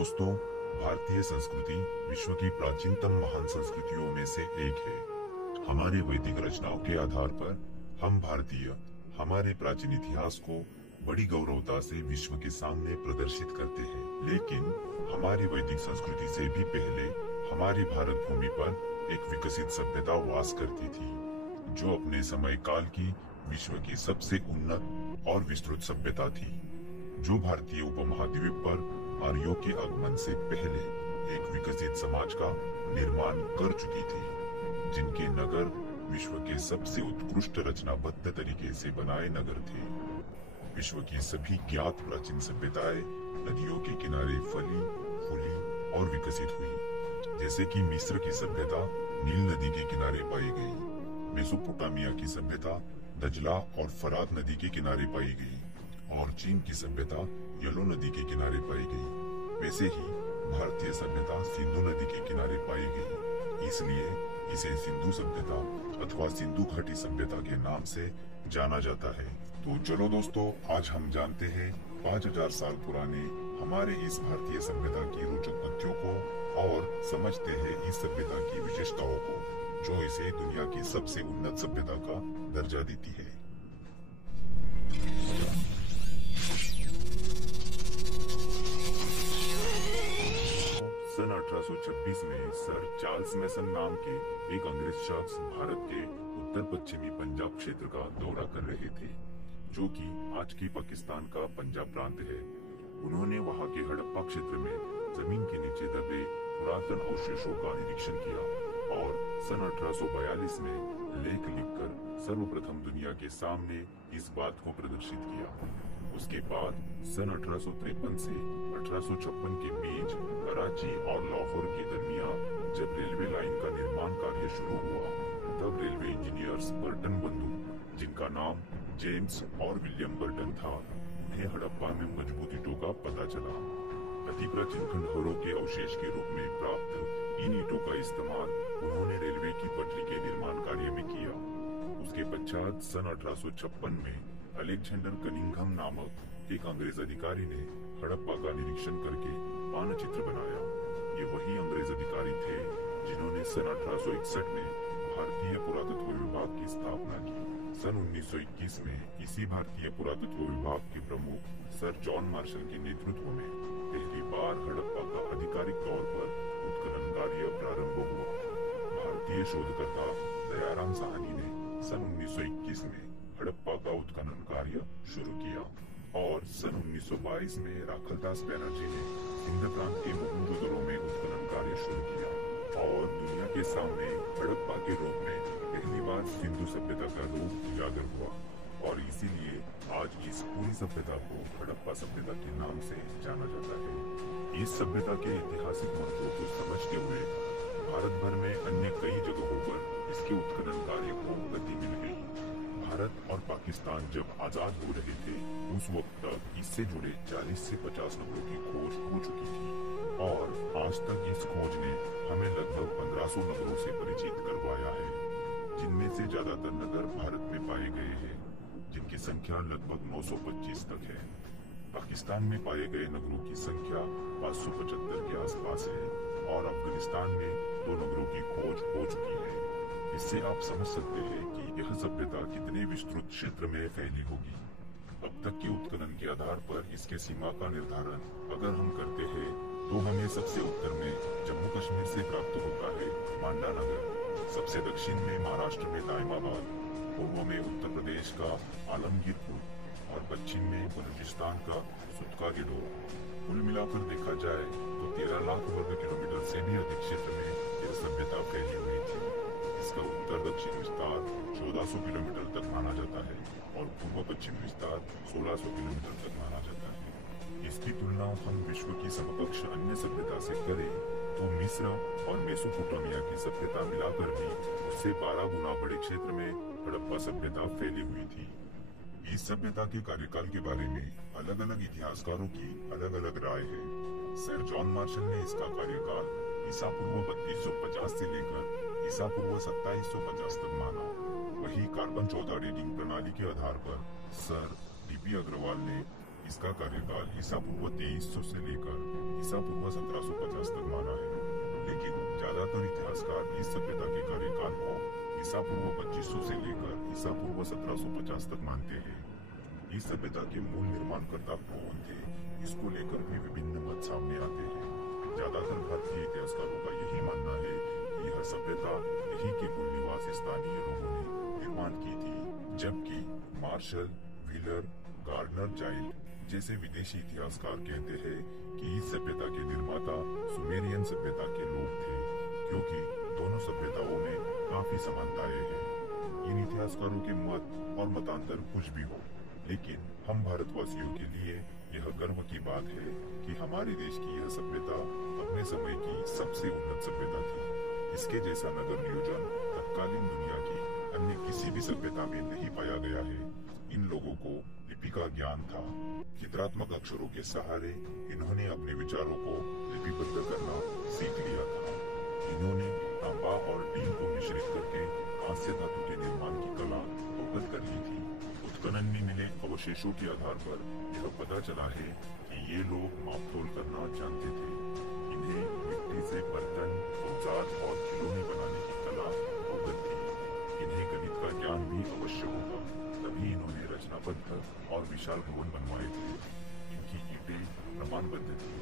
दोस्तों, भारतीय संस्कृति विश्व की प्राचीनतम महान संस्कृतियों में से एक है। हमारे वैदिक रचनाओं के आधार पर हम भारतीय हमारे प्राचीन इतिहास को बड़ी गौरवता से विश्व के सामने प्रदर्शित करते हैं। लेकिन हमारी वैदिक संस्कृति से भी पहले हमारी भारत भूमि पर एक विकसित सभ्यता वास करती थी, जो अपने समय काल की विश्व की सबसे उन्नत और विस्तृत सभ्यता थी, जो भारतीय उपमहाद्वीप पर आर्यों के आगमन से पहले एक विकसित समाज का निर्माण कर चुकी थी, जिनके नगर विश्व के सबसे उत्कृष्ट रचनाबद्ध तरीके से बनाए नगर थे। विश्व की सभी ज्ञात प्राचीन सभ्यताएं नदियों के किनारे फली फूली और विकसित हुई, जैसे कि मिस्र की सभ्यता नील नदी के किनारे पाई गई, मेसोपोटामिया की सभ्यता दजला और फरात नदी के किनारे पाई गई, और चीन की सभ्यता यलो नदी के किनारे पाई गई। वैसे ही भारतीय सभ्यता सिंधु नदी के किनारे पाई गई, इसलिए इसे सिंधु सभ्यता अथवा सिंधु घाटी सभ्यता के नाम से जाना जाता है। तो चलो दोस्तों, आज हम जानते हैं 5000 साल पुराने हमारे इस भारतीय सभ्यता की रोचक तथ्यों को और समझते हैं इस सभ्यता की विशेषताओं को, जो इसे दुनिया की सबसे उन्नत सभ्यता का दर्जा देती है। सन 1826 में सर चार्ल्स मैसन नाम के एक अंग्रेज शख्स भारत के उत्तर पश्चिमी पंजाब क्षेत्र का दौरा कर रहे थे, जो कि आज की पाकिस्तान का पंजाब प्रांत है। उन्होंने वहां के हड़प्पा क्षेत्र में जमीन के नीचे दबे पुरातन अवशेषों का निरीक्षण किया और सन 1842 में लेख लिखकर सर्वप्रथम दुनिया के सामने इस बात को प्रदर्शित किया। उसके बाद सन 1853 से 1856 के बीच कराची और लाहौर के दरमियान जब रेलवे लाइन का निर्माण कार्य शुरू हुआ, तब रेलवे इंजीनियर्स बर्टन बंधु, जिनका नाम जेम्स और विलियम बर्टन था, उन्हें हड़प्पा में मजबूत ईंटों का पता चला। अति प्राचीन खंडहरों के अवशेष के रूप में प्राप्त इन ईंटों का इस्तेमाल उन्होंने रेलवे की पटरी के निर्माण कार्य में किया। उसके पश्चात सन 1856 में अलेक्जेंडर कनिंघम नामक एक अंग्रेज अधिकारी ने हड़प्पा का निरीक्षण करके मानचित्र बनाया। ये वही अंग्रेज अधिकारी थे जिन्होंने सन 1861 में भारतीय पुरातत्व विभाग की स्थापना की। सन 1921 में इसी भारतीय पुरातत्व विभाग के प्रमुख सर जॉन मार्शल के नेतृत्व में पहली बार हड़प्पा का आधिकारिक तौर पर उत्खनन कार्य प्रारंभ हुआ। भारतीय शोधकर्ता दयाराम साहनी ने सन 1921 में हड़प्पा का उत्खनन कार्य शुरू किया और सन 1922 में राखलदास बैनर्जी ने सिंध प्रांत के मोहनजोदड़ो में उत्खनन कार्य शुरू किया और दुनिया के सामने हड़प्पा के रूप में पहली बार सिंधु सभ्यता का रूप उजागर हुआ, और इसीलिए आज इस पूरी सभ्यता को हड़प्पा सभ्यता के नाम से जाना जाता है। इस सभ्यता के ऐतिहासिक महत्व को समझते हुए भारत भर में अन्य कई जगहों पर इसके उत्खनन कार्य को गति मिल गई। भारत और पाकिस्तान जब आजाद हो रहे थे, उस वक्त तक इससे जुड़े 40 से 50 नगरों की खोज हो चुकी थी, और आज तक इस खोज ने हमें लगभग 1500 नगरों से परिचित करवाया है, जिनमें से ज्यादातर नगर भारत में पाए गए हैं, जिनकी संख्या लगभग 925 तक है। पाकिस्तान में पाए गए नगरों की संख्या 575 के आसपास है, और अफगानिस्तान में 2 नगरों की खोज हो चुकी है। इससे आप समझ सकते हैं कि यह सभ्यता कितने विस्तृत क्षेत्र में फैली होगी। अब तक के उत्खनन के आधार पर इसके सीमा का निर्धारण अगर हम करते हैं, तो हमें सबसे उत्तर में जम्मू कश्मीर से प्राप्त होता है मांडा नगर, सबसे दक्षिण में महाराष्ट्र में दाइमाबाद, पूर्व में उत्तर प्रदेश का आलमगीरपुर, और पश्चिम में बलूचिस्तान का सुत्कागीडोर। कुल मिलाकर देखा जाए तो 13 लाख वर्ग किलोमीटर से भी अधिक क्षेत्र में यह सभ्यता फैली हुई थी। इसका उत्तर दक्षिण विस्तार 1400 किलोमीटर तक माना जाता है और पूर्व पश्चिम विस्तार 1600 किलोमीटर तक माना जाता है। इसकी तुलना हम विश्व की समकक्ष अन्य सभ्यता से करें तो मिस्र और मेसोपोटामिया की सभ्यता मिलाकर भी उससे 12 गुना बड़े क्षेत्र में हड़प्पा सभ्यता फैली हुई थी। इस सभ्यता के कार्यकाल के बारे में अलग अलग इतिहासकारों की अलग अलग राय है। सर जॉन मार्शल ने इसका कार्यकाल ईसा पूर्व 3250 से लेकर ईसा पूर्व 2750 तक माना। वही कार्बन 14 डेटिंग प्रणाली के आधार पर सर डीपी अग्रवाल ने इसका कार्यकाल ईसा पूर्व 2300 से लेकर ईसा पूर्व 1750 तक माना है, लेकिन ज्यादातर इतिहासकार इस सभ्यता के कार्यकाल को ईसा पूर्व 2500 से लेकर ईसा पूर्व 1750 तक मानते हैं। इस सभ्यता के मूल निर्माणकर्ता कौन थे, इसको लेकर भी विभिन्न मत सामने आते हैं। ज्यादातर भारतीय इतिहासकारों का यही मानना है कि यह सभ्यता यहीं के मूल निवासी स्थानीय लोगों ने निर्माण की थी, जबकि मार्शल, व्हीलर, गार्डनर चाइल्ड जैसे विदेशी इतिहासकार कहते हैं कि इस सभ्यता के निर्माता सुमेरियन सभ्यता के लोग थे, क्योंकि दोनों सभ्यताओं में काफी समानताएं हैं। इन इतिहासकारों के मत और मतांतर कुछ भी हो, लेकिन हम भारतवासियों के लिए यह गर्व की बात है कि हमारे देश की यह सभ्यता अपने समय की सबसे उन्नत सभ्यता थी। इसके जैसा नगर नियोजन तत्कालीन दुनिया की अन्य किसी भी सभ्यता में नहीं पाया गया है। इन लोगों को लिपि का ज्ञान था। चित्रात्मक अक्षरों के सहारे इन्होंने अपने विचारों को लिपिबद्ध करना सीख लिया था। इन्होंने तांबा और टीन को मिश्रित करके कांस्य धातु के निर्माण की कला अवगत कर ली थी। उत्खनन में मिले अवशेषों के आधार पर यह पता चला है कि ये लोग मापतोल करना जानते थे। इन्हें मिट्टी से बर्तन, औजार और खिलौने बनाने की कला अवगत थी। इन्हें गणित का ज्ञान भी अवश्य होगा, तभी इन्होंने रचनाबद्ध और विशाल भवन बनवाए थे। इनकी ईंटें प्रमाणबद्ध थी।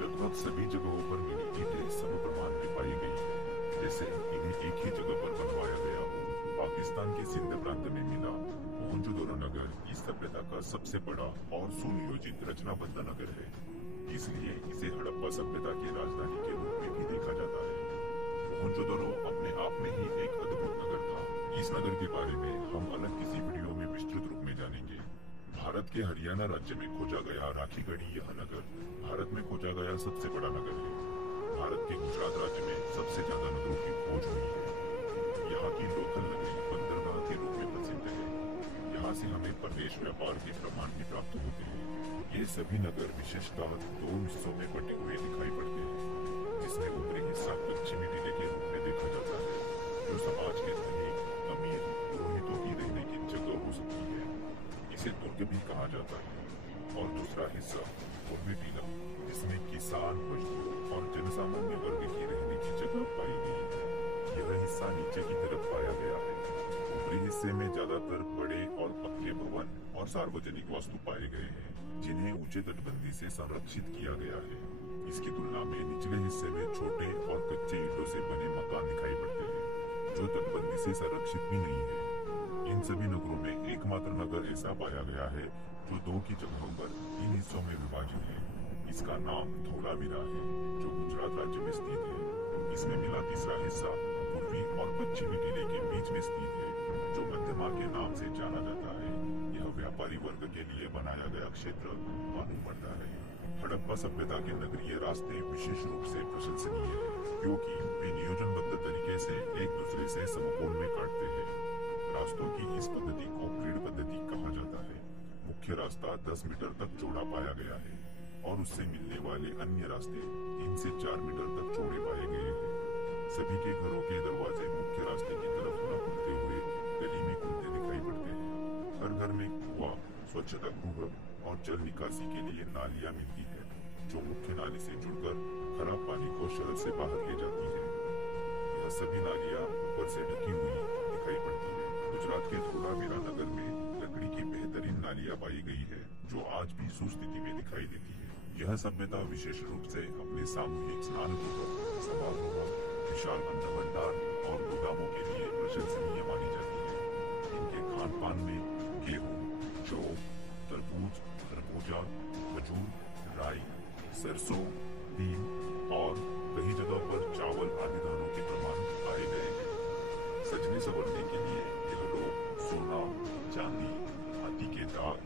लगभग सभी जगहों पर मिली ईंटें सब प्रमाण में पाई गई है, जैसे इन्हें एक ही जगह पर बनवाया गया हो। पाकिस्तान के सिंध प्रांत में मिला मोहनजोदड़ो नगर इस सभ्यता का सबसे बड़ा और सुनियोजित रचनाबद्ध नगर है, इसलिए इसे हड़प्पा सभ्यता की राजधानी के रूप में भी देखा जाता है। मोहनजोदड़ो अपने आप में ही एक अद्भुत नगर था। इस नगर के बारे में हम अलग किसी वीडियो में विस्तृत रूप में जानेंगे। भारत के हरियाणा राज्य में खोजा गया राखीगढ़ी यह नगर भारत में खोजा गया सबसे बड़ा नगर है। भारत के गुजरात राज्य में सबसे ज्यादा नगरों की खोज हुई है। यहाँ की लोकल नगरी बंदरगाह के रूप में प्रसिद्ध है। यहाँ से हमें प्रदेश व्यापार के प्रमाण भी प्राप्त होते हैं। ये सभी नगर विशेषतः दो हिस्सों में बटे हुए दिखाई पड़ते हैं, जिसमें उत्तरी हिस्सा पश्चिमी जिले के रूप में देखा जाता है, जो समाज के धनी, अमीर, पुरोहितों की रहने की जगह हो सकती है। इसे दुर्ग भी कहा जाता है। और दूसरा हिस्सा पूर्वी टीला, जिसमें किसान, मजदूर और जनसामान्य वर्ग की रहने की जगह पाई गई है। यह हिस्सा नीचे की तरफ पाया गया है। ऊपरी हिस्से में ज्यादातर बड़े और पक्के भवन और सार्वजनिक वास्तु पाए गए हैं, जिन्हें ऊंचे तटबंदी से संरक्षित किया गया है। इसकी तुलना में निचले हिस्से में छोटे और कच्चे ईंटों से बने मकान दिखाई पड़ते हैं, जो तटबंदी से संरक्षित भी नहीं है। इन सभी नगरों में एकमात्र नगर ऐसा पाया गया है जो दो की जगहों पर 3 हिस्सों में विभाजित है। इसका नाम धोलावीरा है, जो गुजरात राज्य में स्थित है। इसमें मिला तीसरा हिस्सा पूर्वी और पश्चिमी टीले के बीच में स्थित है, जो मध्यमा के नाम से जाना जाता है। यह व्यापारी वर्ग के लिए बनाया गया क्षेत्र मालूम पड़ता है। हड़प्पा सभ्यता के नगरीय रास्ते विशेष रूप से प्रशंसनीय है, क्योंकि वे नियोजनबद्ध तरीके से एक दूसरे से समकोण में काटते हैं। रास्तों की इस पद्धति को ग्रिड पद्धति कहा जाता है। मुख्य रास्ता 10 मीटर तक चौड़ा पाया गया है और उससे मिलने वाले अन्य रास्ते 3 से 4 मीटर तक चौड़े पाए गए हैं। सभी के घरों के दरवाजे मुख्य रास्ते की तरफ न खुलते हुए गली में खुलते दिखाई पड़ते हैं। हर घर में कुआं, स्वच्छता गृह और जल निकासी के लिए नालियां मिलती है, जो मुख्य नाली से जुड़कर खराब पानी को शहर से बाहर ले जाती है। यह सभी नालियां ऊपर से ढकी हुई दिखाई पड़ती है। गुजरात के धोलावीरा नगर में लकड़ी की बेहतरीन नालियां पाई गई है, जो आज भी सुस्थिति में दिखाई देती है। यह सभ्यता विशेष रूप से अपने सामूहिक स्नान गृह, सभागृह, विशाल अन्न भंडार और गोदामों के लिए प्रशंसनीय मानी जाती है। इनके खान पान में गेहूं, जौ, तरबूज, खरबूजा, खजूर, राई, सरसों, तिल और कई जगह पर चावल आदि दानों के प्रमाण पाए गए हैं। सजने संवरने के लिए यह लोग सोना, चांदी, हाथी के दांत,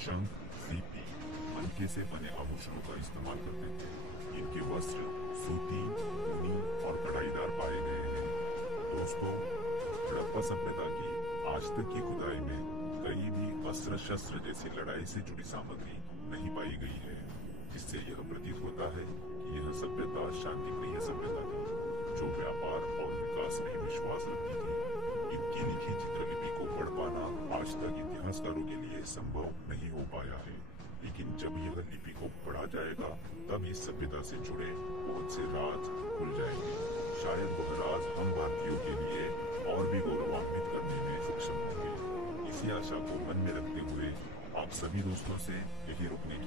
शंख, सीपी, मनके से बने आभूषणों का इस्तेमाल करते थे। इनके वस्त्र सूती, ऊनी और कढ़ाईदार पाए गए हैं। दोस्तों, हड़प्पा सभ्यता की आज तक की खुदाई में कहीं भी अस्त्र शस्त्र जैसी लड़ाई से जुड़ी सामग्री नहीं पाई गई है, जिससे यह प्रतीत होता है कि यह सभ्यता शांतिप्रिय सभ्यता थी, जो व्यापार और विकास में विश्वास रखती थी। इनकी लिखी चित्रलिपि को पढ़ पाना आज तक इतिहासकारों के लिए संभव नहीं हो पाया है, लेकिन जब यह लिपि को पढ़ा जाएगा तब इस सभ्यता से जुड़े बहुत से राज खुल जाएंगे। शायद वह राज हम भारतीयों के लिए और भी गौरवान्वित करने में सक्षम होंगे। इसी आशा को मन में रखते हुए आप सभी दोस्तों से यही रुकने की